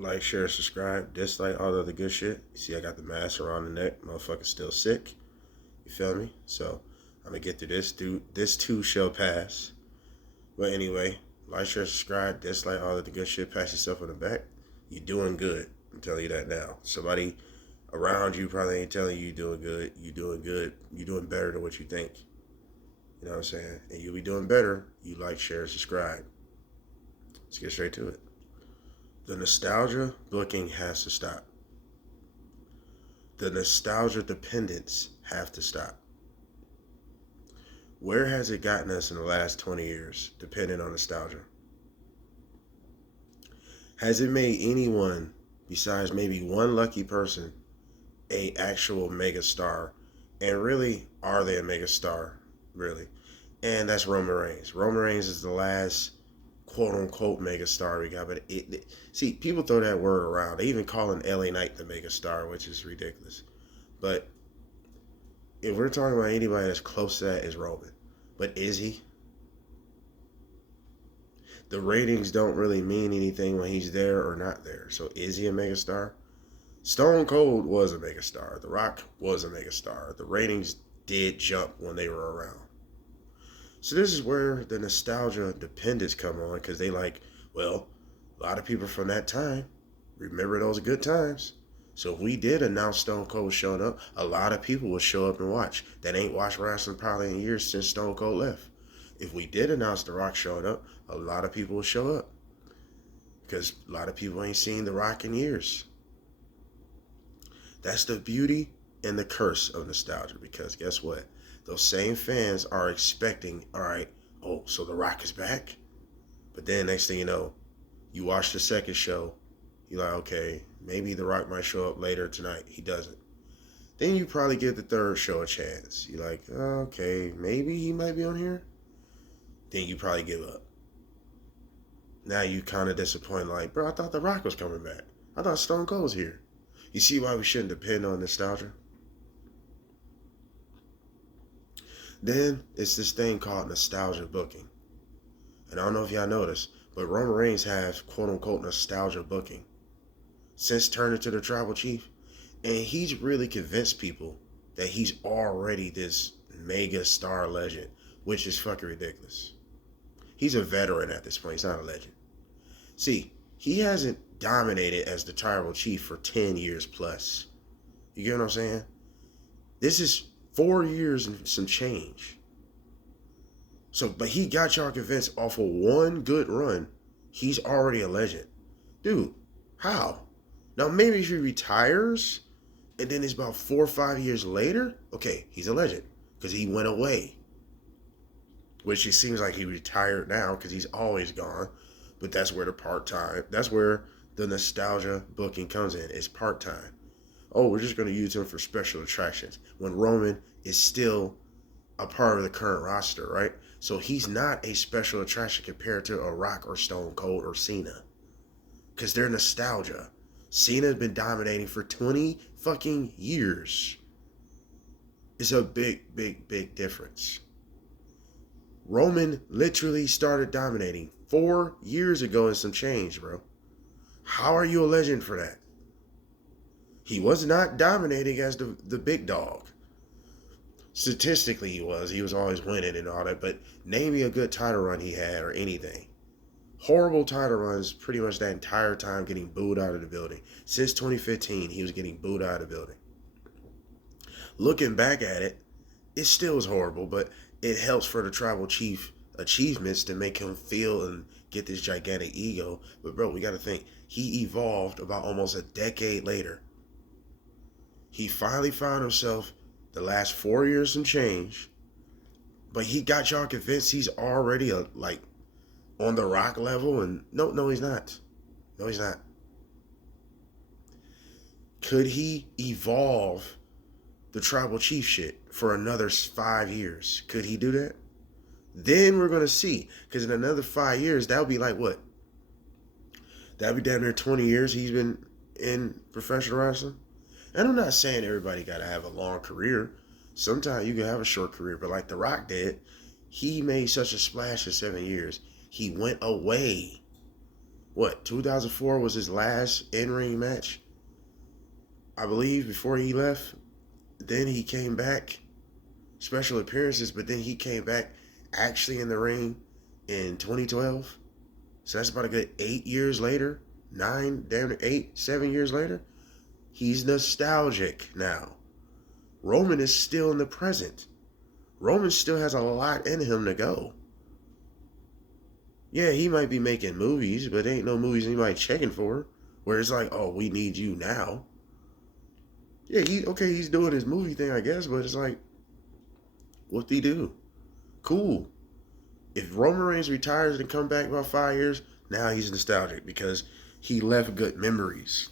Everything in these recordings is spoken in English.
Like, share, subscribe, dislike, all the other good shit. You see, I got the mask around the neck. Motherfucker's still sick. You feel me? So, I'm gonna get through this. This too shall pass. But anyway, like, share, subscribe, dislike, all of the good shit. Pass yourself on the back. You're doing good. I'm telling you that now. Somebody around you probably ain't telling you you're doing good. You're doing good. You're doing better than what you think. You know what I'm saying? And you'll be doing better. You like, share, subscribe. Let's get straight to it. The nostalgia booking has to stop. The nostalgia dependence have to stop. Where has it gotten us in the last 20 years, depending on nostalgia? Has it made anyone, besides maybe one lucky person, a actual mega star? And really, are they a mega star? Really? And that's Roman Reigns. Roman Reigns is the last quote unquote mega star we got. But see, people throw that word around. They even call an LA Knight the mega star, which is ridiculous. But if we're talking about anybody that's close to that, is Roman. But is he? The ratings don't really mean anything when he's there or not there. So is he a megastar? Stone Cold was a megastar. The Rock was a megastar. The ratings did jump when they were around. So this is where the nostalgia dependence come on, because they like, well, a lot of people from that time remember those good times. So if we did announce Stone Cold showing up, a lot of people would show up and watch. That ain't watched wrestling probably in years since Stone Cold left. If we did announce The Rock showing up, a lot of people would show up. Because a lot of people ain't seen The Rock in years. That's the beauty and the curse of nostalgia. Because guess what? Those same fans are expecting, all right, oh, so The Rock is back? But then next thing you know, you watch the second show, you're like, okay, maybe The Rock might show up later tonight. He doesn't. Then you probably give the third show a chance. You're like, okay, maybe he might be on here. Then you probably give up. Now you kind of disappointed, like, bro, I thought The Rock was coming back. I thought Stone Cold was here. You see why we shouldn't depend on nostalgia? Then it's this thing called nostalgia booking. And I don't know if y'all noticed, but Roman Reigns has quote unquote nostalgia booking since turning to the tribal chief. And he's really convinced people that he's already this mega star legend, which is fucking ridiculous. He's a veteran at this point. He's not a legend. See, he hasn't dominated as the tribal chief for 10 years plus. You get what I'm saying? This is 4 years and some change. So, but he got y'all convinced off of one good run, he's already a legend. Dude, how? Now, maybe if he retires, and then it's about 4 or 5 years later, okay, he's a legend, because he went away. Which it seems like he retired now, because he's always gone. But that's where that's where the nostalgia booking comes in. It's part-time. Oh, we're just going to use him for special attractions. When Roman is still a part of the current roster, right? So he's not a special attraction compared to a Rock or Stone Cold or Cena. Because they're nostalgia. Cena's been dominating for 20 fucking years. It's a big, big, big difference. Roman literally started dominating 4 years ago and some change, bro. How are you a legend for that? He was not dominating as the big dog. Statistically, he was. He was always winning and all that. But name me a good title run he had or anything. Horrible title runs pretty much that entire time, getting booed out of the building. Since 2015, he was getting booed out of the building. Looking back at it, it still was horrible, but it helps for the tribal chief achievements to make him feel and get this gigantic ego. But bro, we got to think, he evolved about almost a decade later. He finally found himself the last 4 years and change, but he got y'all convinced he's already like on the Rock level, and no, he's not. No, he's not. Could he evolve the tribal chief shit for another 5 years? Could he do that? Then we're going to see. Because in another 5 years, that would be like what? That would be damn near 20 years he's been in professional wrestling. And I'm not saying everybody got to have a long career. Sometimes you can have a short career. But like The Rock did, he made such a splash in 7 years. He went away. what, 2004 was his last in-ring match, I believe, before he left. Then he came back, special appearances, but then he came back actually in the ring in 2012. So that's about a good 8 years later, 9, damn near 8, 7 years later. He's nostalgic now. Roman is still in the present. Roman still has a lot in him to go. Yeah, he might be making movies, but ain't no movies anybody checking for. Where it's like, oh, we need you now. Yeah, he's doing his movie thing, I guess, but it's like, what'd he do? Cool. If Roman Reigns retires and come back about 5 years, now he's nostalgic because he left good memories.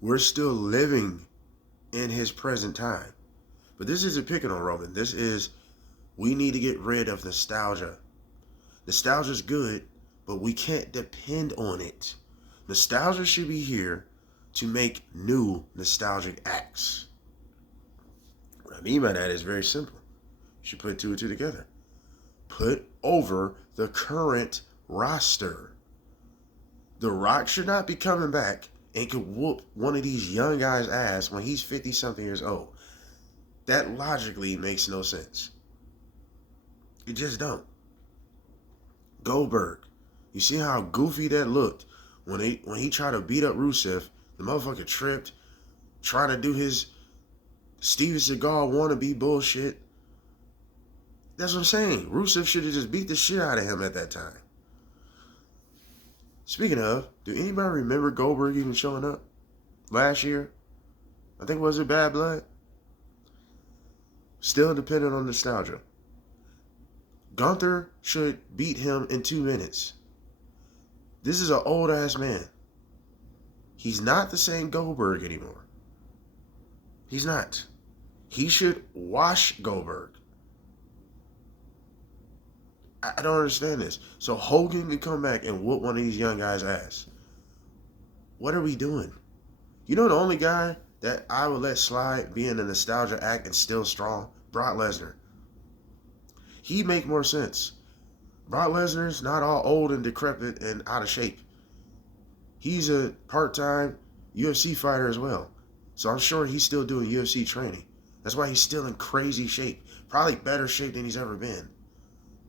We're still living in his present time. But this isn't picking on Roman. This is, we need to get rid of nostalgia. Nostalgia's good, but we can't depend on it. Nostalgia should be here to make new nostalgic acts. What I mean by that is very simple. You should put two and two together. Put over the current roster. The Rock should not be coming back and could whoop one of these young guys' ass when he's 50-something years old. That logically makes no sense. It just don't. Goldberg, you see how goofy that looked when he tried to beat up Rusev. The motherfucker tripped, trying to do his Steven Seagal wannabe bullshit. That's what I'm saying. Rusev should have just beat the shit out of him at that time. Speaking of, do anybody remember Goldberg even showing up last year? I think, was it Bad Blood? Still dependent on nostalgia. Gunther should beat him in 2 minutes. This is an old ass man. He's not the same Goldberg anymore. He's not. He should wash Goldberg. I don't understand this. So Hogan can come back and whoop one of these young guys' ass. What are we doing? You know the only guy that I would let slide being a nostalgia act and still strong? Brock Lesnar. He'd make more sense. Brock Lesnar's not all old and decrepit and out of shape. He's a part-time UFC fighter as well. So I'm sure he's still doing UFC training. That's why he's still in crazy shape. Probably better shape than he's ever been.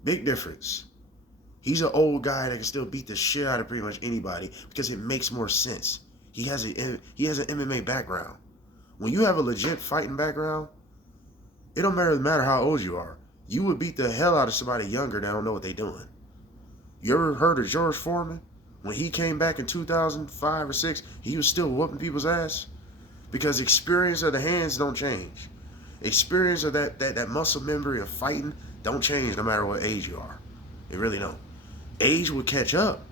Big difference. He's an old guy that can still beat the shit out of pretty much anybody because it makes more sense. He has an MMA background. When you have a legit fighting background, it don't matter how old you are. You would beat the hell out of somebody younger that don't know what they're doing. You ever heard of George Foreman? When he came back in 2005 or 6, he was still whooping people's ass. Because experience of the hands don't change. Experience of that muscle memory of fighting don't change no matter what age you are. It really don't. Age will catch up.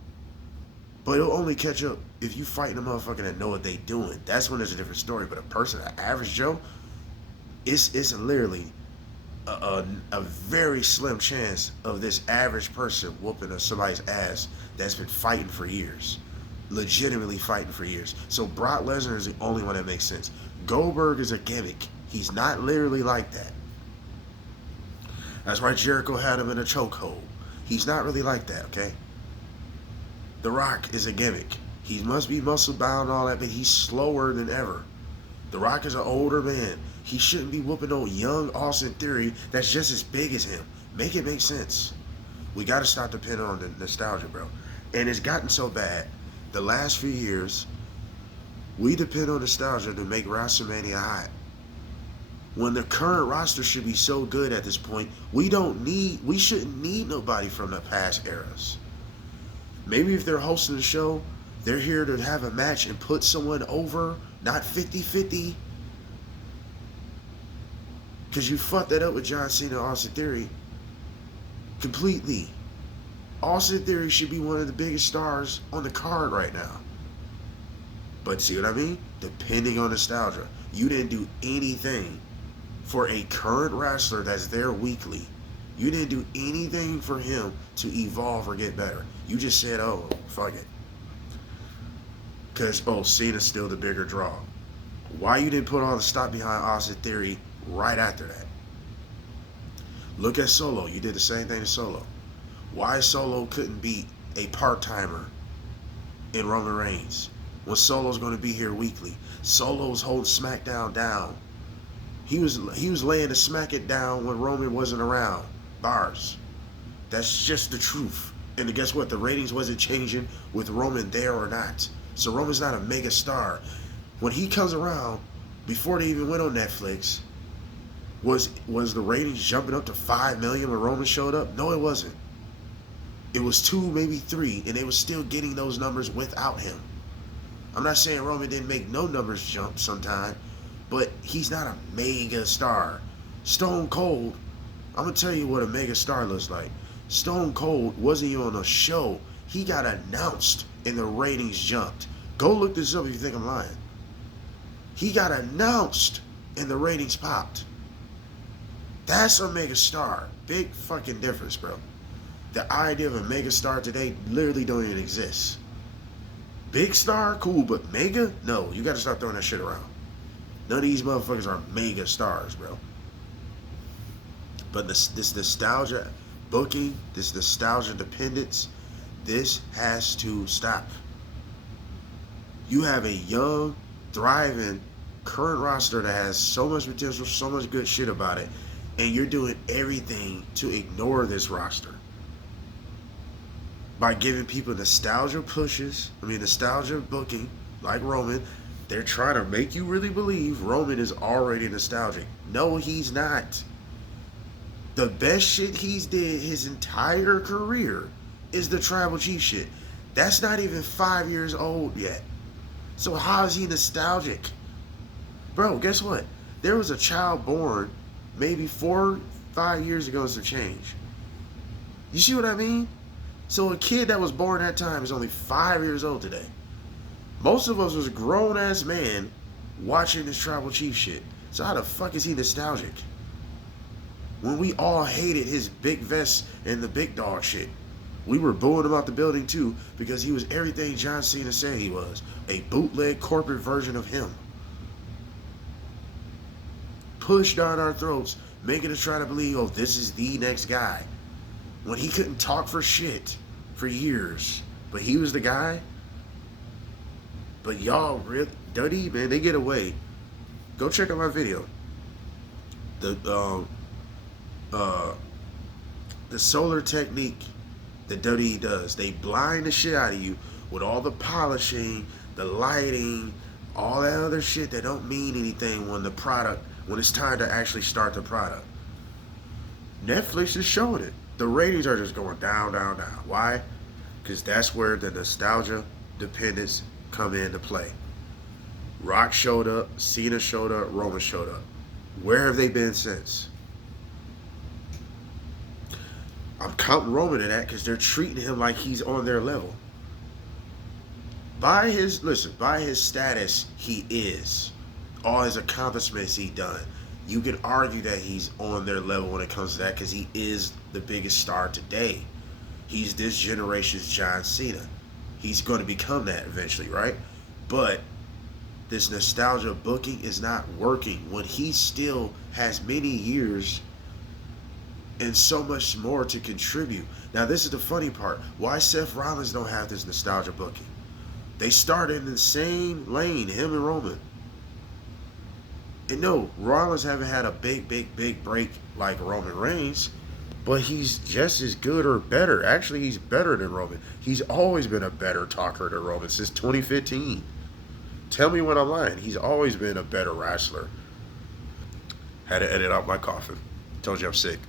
But it'll only catch up if you fighting a motherfucker that know what they doing. That's when there's a different story. But a person, an average Joe, it's literally a very slim chance of this average person whooping somebody's ass that's been fighting for years. Legitimately fighting for years. So Brock Lesnar is the only one that makes sense. Goldberg is a gimmick. He's not literally like that. That's why Jericho had him in a chokehold. He's not really like that, okay? The Rock is a gimmick. He must be muscle bound and all that, but he's slower than ever. The Rock is an older man. He shouldn't be whooping no young Austin Theory that's just as big as him. Make it make sense. We got to stop depending on the nostalgia, bro. And it's gotten so bad. The last few years, we depend on nostalgia to make WrestleMania hot. When the current roster should be so good at this point, we shouldn't need nobody from the past eras. Maybe if they're hosting the show, they're here to have a match and put someone over, not 50-50. Because you fucked that up with John Cena and Austin Theory. Completely. Austin Theory should be one of the biggest stars on the card right now. But see what I mean? Depending on nostalgia. You didn't do anything for a current wrestler that's there weekly. You didn't do anything for him to evolve or get better. You just said, oh, fuck it. Because, Cena's still the bigger draw. Why you didn't put all the stock behind Austin Theory right after that? Look at Solo. You did the same thing to Solo. Why Solo couldn't beat a part-timer in Roman Reigns. When Solo's going to be here weekly. Solo's holding SmackDown down. He was laying the smack it down when Roman wasn't around. Bars. That's just the truth. And guess what? The ratings wasn't changing with Roman there or not. So Roman's not a mega star. When he comes around, before they even went on Netflix, was the ratings jumping up to 5 million when Roman showed up? No, it wasn't. It was 2, maybe 3, and they were still getting those numbers without him. I'm not saying Roman didn't make no numbers jump sometime, but he's not a mega star. Stone Cold, I'm going to tell you what a mega star looks like. Stone Cold wasn't even on a show. He got announced and the ratings jumped. Go look this up if you think I'm lying. He got announced and the ratings popped. That's a mega star. Big fucking difference, bro. The idea of a mega star today literally don't even exist. Big star, cool, but mega? No, you gotta start throwing that shit around. None of these motherfuckers are mega stars, bro. But this nostalgia booking, this nostalgia dependence, this has to stop. You have a young, thriving, current roster that has so much potential, so much good shit about it, and you're doing everything to ignore this roster. By giving people nostalgia booking, like Roman, they're trying to make you really believe Roman is already nostalgic. No, he's not. The best shit he's did his entire career is the Tribal Chief shit. That's not even 5 years old yet. So how is he nostalgic? Bro, guess what? There was a child born maybe 4, 5 years ago to change. You see what I mean? So a kid that was born that time is only 5 years old today. Most of us was a grown-ass man watching this Tribal Chief shit. So how the fuck is he nostalgic? When we all hated his big vest and the big dog shit. We were booing him out the building too because he was everything John Cena said he was. A bootleg corporate version of him. Pushed down our throats, making us try to believe, oh, this is the next guy. When he couldn't talk for shit for years. But he was the guy. But y'all, really, WWE, man, they get away. Go check out my video. The solar technique that WWE does. They blind the shit out of you with all the polishing, the lighting, all that other shit that don't mean anything when it's time to actually start the product. Netflix is showing it. The ratings are just going down, down, down. Why? Because that's where the nostalgia dependence come into play. Rock showed up, Cena showed up, Roman showed up. Where have they been since? I'm counting Roman in that because they're treating him like he's on their level. By his status, he is. All his accomplishments he done. You can argue that he's on their level when it comes to that because he is the biggest star today. He's this generation's John Cena. He's going to become that eventually, right? But this nostalgia booking is not working when he still has many years and so much more to contribute. Now, this is the funny part. Why Seth Rollins don't have this nostalgia booking? They started in the same lane, him and Roman. And no, Rollins haven't had a big break like Roman Reigns, but he's just as good or better. Actually, he's better than Roman. He's always been a better talker than Roman since 2015. Tell me when I'm lying. He's always been a better wrestler. Had to edit out my coughing. Told you I'm sick.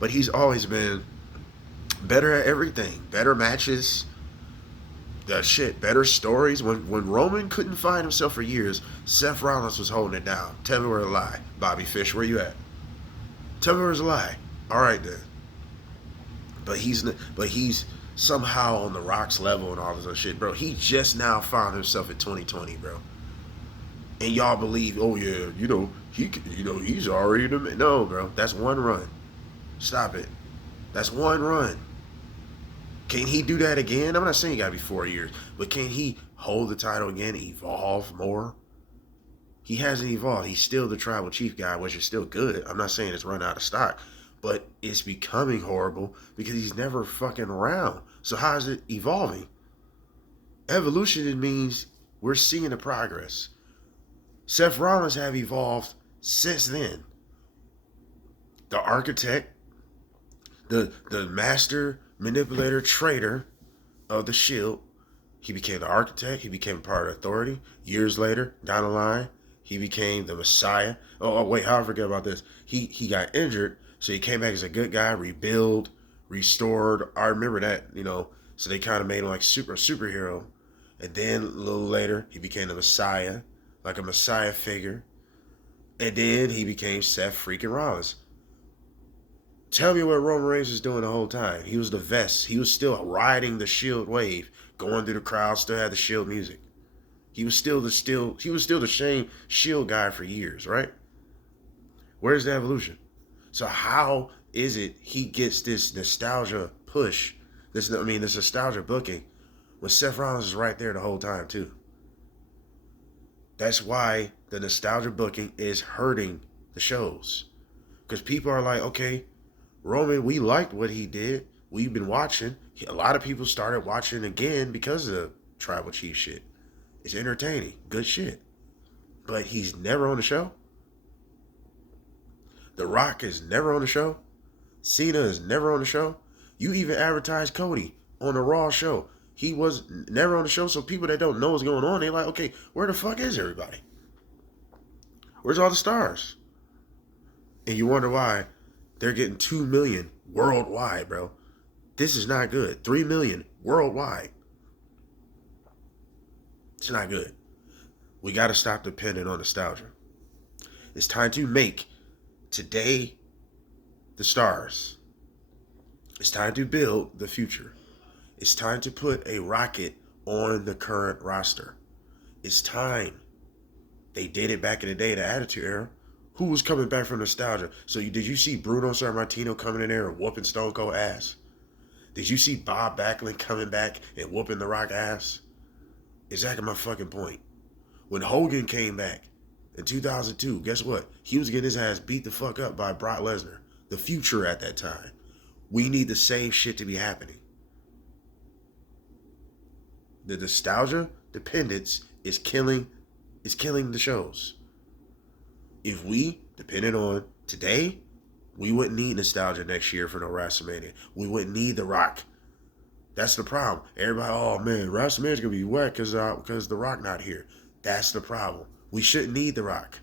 But he's always been better at everything. Better matches. Better stories. When Roman couldn't find himself for years, Seth Rollins was holding it down. Tell me where to lie. Bobby Fish, where you at? Tell me where's a lie. All right then. But he's somehow on the Rock's level and all this other shit, bro. He just now found himself in 2020, bro. And y'all believe, oh yeah, he's already the man. No, bro. That's one run. Stop it. That's one run. Can he do that again? I'm not saying he got to be 4 years, but can he hold the title again, evolve more? He hasn't evolved. He's still the Tribal Chief guy, which is still good. I'm not saying it's run out of stock, but it's becoming horrible because he's never fucking around. So how is it evolving? Evolution, it means we're seeing the progress. Seth Rollins have evolved since then. The architect, the master manipulator trader of the Shield, he became the architect. He became part of authority. Years later, down the line, he became the Messiah. Oh wait, how I forget about this? He got injured, so he came back as a good guy, rebuild, restored. I remember that, So they kind of made him like superhero. And then a little later, he became the Messiah, like a Messiah figure. And then he became Seth freaking Rollins. Tell me what Roman Reigns was doing the whole time. He was the vest. He was still riding the Shield wave, going through the crowd, still had the Shield music. He was still the same Shield guy for years, right? Where's the evolution? So how is it he gets this nostalgia push, this nostalgia booking, when Seth Rollins is right there the whole time too? That's why the nostalgia booking is hurting the shows. Because people are like, okay, Roman, we liked what he did. We've been watching. A lot of people started watching again because of the Tribal Chief shit. It's entertaining. Good shit. But he's never on the show. The Rock is never on the show. Cena is never on the show. You even advertised Cody on the Raw show. He was never on the show, so people that don't know what's going on, they're like, okay, where the fuck is everybody? Where's all the stars? And you wonder why they're getting 2 million worldwide, bro. This is not good. 3 million worldwide. It's not good. We got to stop depending on nostalgia. It's time to make today the stars. It's time to build the future. It's time to put a rocket on the current roster. It's time. They did it back in the day, the Attitude Era. Who was coming back from nostalgia? So did you see Bruno Sammartino coming in there and whooping Stone Cold ass? Did you see Bob Backlund coming back and whooping The Rock ass? Exactly my fucking point. When Hogan came back in 2002, guess what? He was getting his ass beat the fuck up by Brock Lesnar, the Future at that time. We need the same shit to be happening. The nostalgia dependence is killing the shows. If we depended on today, we wouldn't need nostalgia next year for no WrestleMania. We wouldn't need The Rock. That's the problem. Everybody, oh man, WrestleMania's gonna be whack because The Rock not here. That's the problem. We shouldn't need The Rock.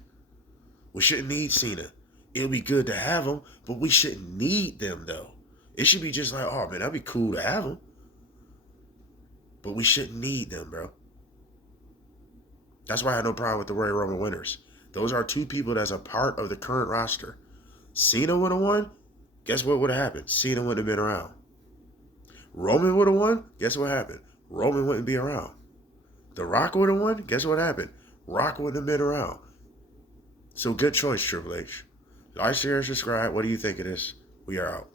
We shouldn't need Cena. It'll be good to have them, but we shouldn't need them though. It should be just like, oh man, that'd be cool to have them. But we shouldn't need them, bro. That's why I had no problem with the Royal Rumble winners. Those are two people that's a part of the current roster. Cena would have won, guess what would have happened? Cena wouldn't have been around. Roman would have won, guess what happened? Roman wouldn't be around. The Rock would have won, guess what happened? Rock wouldn't have been around. So good choice, Triple H. Like, share, subscribe. What do you think of this? We are out.